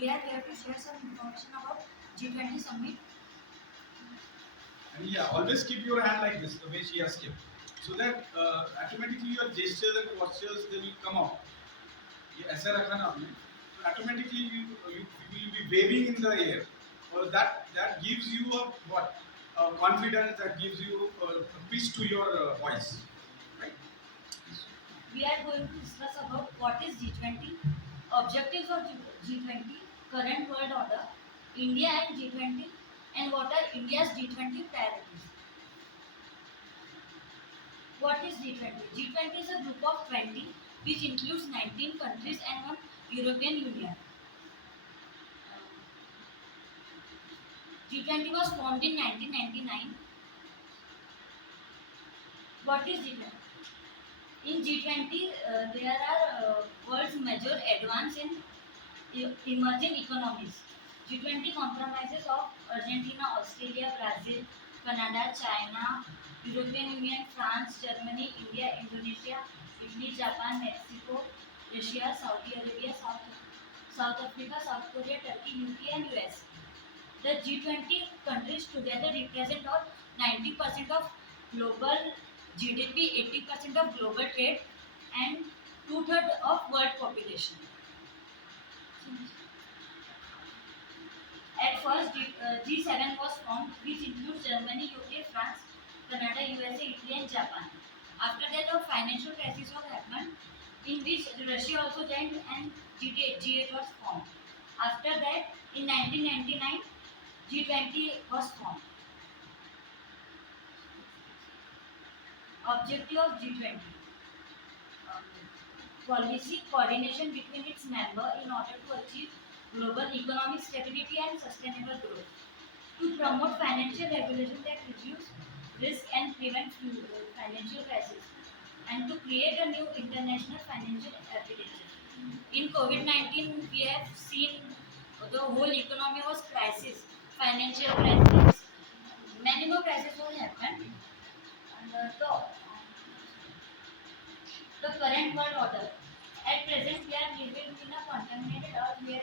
we are here to share some information about G20 summit. And yeah, always keep your hand like this, the way she has kept, so that automatically your gestures and postures they will come out. ये ऐसा रखा ना आपने, so automatically you will be waving in the air, or that gives you a what confidence, that gives you a pitch to your voice, right? We are going to discuss about what is G20, objectives of G20, current world order, India and G20, and what are India's G20 priorities. What is G20? G20 is a group of 20 which includes 19 countries and one European Union. G20 was formed in 1999. What is G20? In G20, there are world's major advance in emerging economies. G20 compromises of Argentina, Australia, Brazil, Canada, China, European Union, France, Germany, India, Indonesia, Italy, Japan, Mexico, Russia, Saudi Arabia, South Africa, South Korea, Turkey, UK, and US. The G20 countries together represent about 90% of global GDP, 80% of global trade, and two-thirds of world population. At first, G7 was formed, which includes Germany, UK, France, Canada, USA, Italy, and Japan. After that, a financial crisis was happened, in which Russia also joined, and G8 was formed. After that, in 1999, G20 was formed. Objective of G20: policy coordination between its members in order to achieve global economic stability and sustainable growth, to promote financial regulation that reduce risk and prevent financial crisis, and to create a new international financial architecture. In COVID-19, we have seen the whole economy was crisis, financial crisis, many more crises will happen. And the current world order. At present, we are living in a contaminated earth where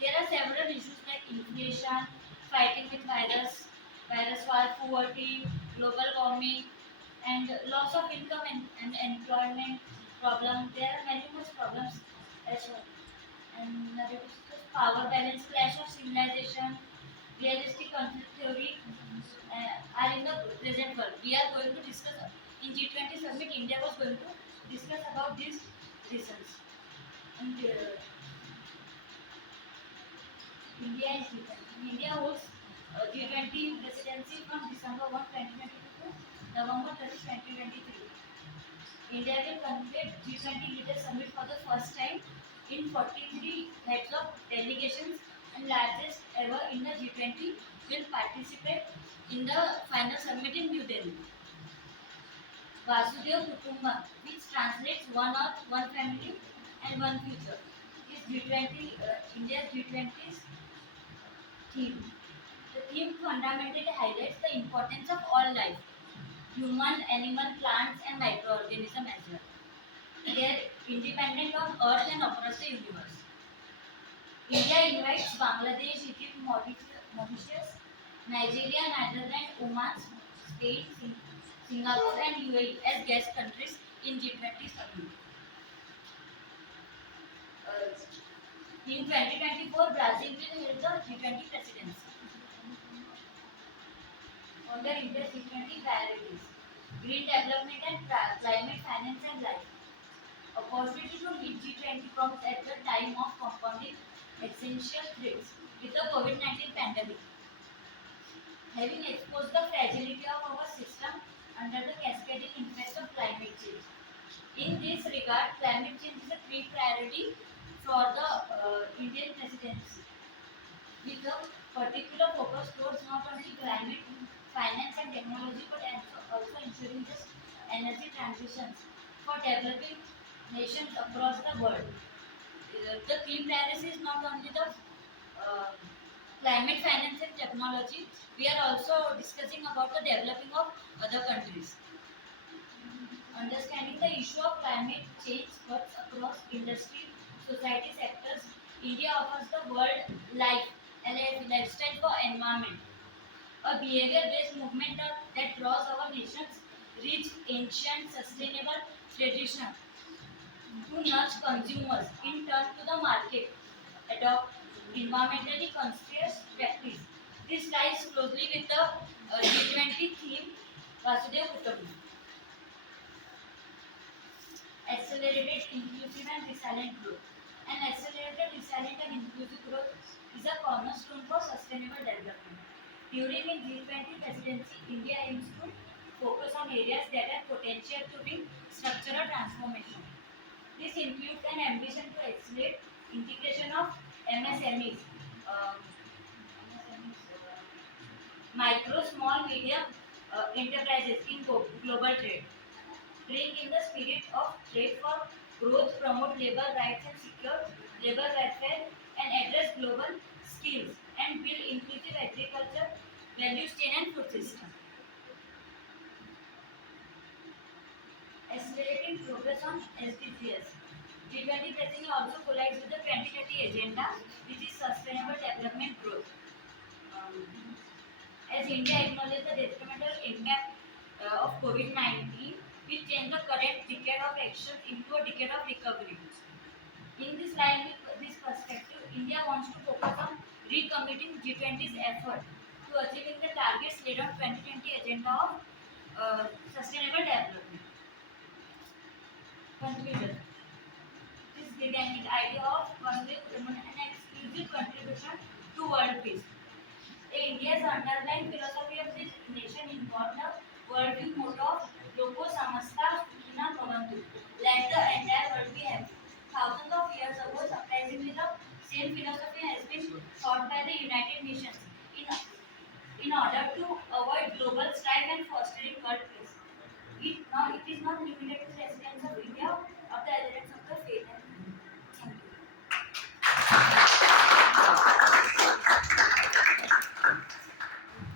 there are several issues like inflation, fighting with virus war, poverty, global warming, and loss of income and employment problem. There are many more problems as well. And power balance, clash of civilization, realistic conflict theory are in the present world. We are going to discuss in G20 summit. India was going to discuss about these reasons. And India is G20. India holds G20 presidency from December 1, 2022 to November 30, 2023. India will conduct G20 Leaders Summit for the first time in 43 heads of delegations, and largest ever in the G20 will participate in the final summit in New Delhi. Vasudhaiva Kutumbakam, which translates one earth, one family, and one future, is G20 India's G20's theme. The theme fundamentally highlights the importance of all life, human, animal, plants, and microorganisms as well. They are independent on Earth and across the universe. India invites Bangladesh, Egypt, Mauritius, Nigeria, Netherlands, Oman, Spain, Singapore, and UAE as guest countries in G20 summit. In 2024, Brazil will hold the G20 presidency. On the India's G20 priorities: green development and climate finance and life. Opportunity to lead G20 comes at the time of compounding essential threats with the COVID-19 pandemic, having exposed the fragility of our system under the cascading impacts of climate change. In this regard, climate change is a key priority for the Indian presidency, with a particular focus towards not only climate, finance, and technology, but also ensuring just energy transitions for developing nations across the world. The key priority is not only the climate, finance, and technology. We are also discussing about the developing of other countries. Understanding the issue of climate change cuts across industry, society sectors, India offers the world life and a lifestyle for environment, a behavior-based movement that draws our nation's rich, ancient, sustainable tradition to nudge consumers in turn to the market, adopt environmentally conscious practice. This ties closely with the G20 theme Vasudev Kutumbakam. Accelerated, inclusive and resilient growth. An accelerated, resilient and inclusive growth is a cornerstone for sustainable development. During its G20 presidency, India aims to focus on areas that have potential to bring structural transformation. This includes an ambition to accelerate integration of MSMEs, micro, small, medium enterprises in global trade. Bring in the spirit of trade for growth, promote labor rights and secure labor welfare, and address global skills and build inclusive agriculture, value chain and food system. Accelerating progress on SDGs. G20 pressing also collides with the 2030 agenda, which is sustainable development growth. Um, as India acknowledges the detrimental impact of COVID-19, we change the current decade of action into a decade of recovery. In this line, with this perspective, India wants to focus on recommitting G20's effort to achieving the targets laid on 2020 agenda of sustainable development. Conclusion. This gigantic idea of Vasudev Kutumbakam an exclusive contribution to world peace. India's underlying philosophy of this nation involved the worldview motto of Loko Samasta Sukhina Bhavantu. Let the entire world be happy. Thousands of years ago, surprisingly, the same philosophy has been taught by the United Nations in order to avoid global strife and fostering world peace. It is not limited to residents of India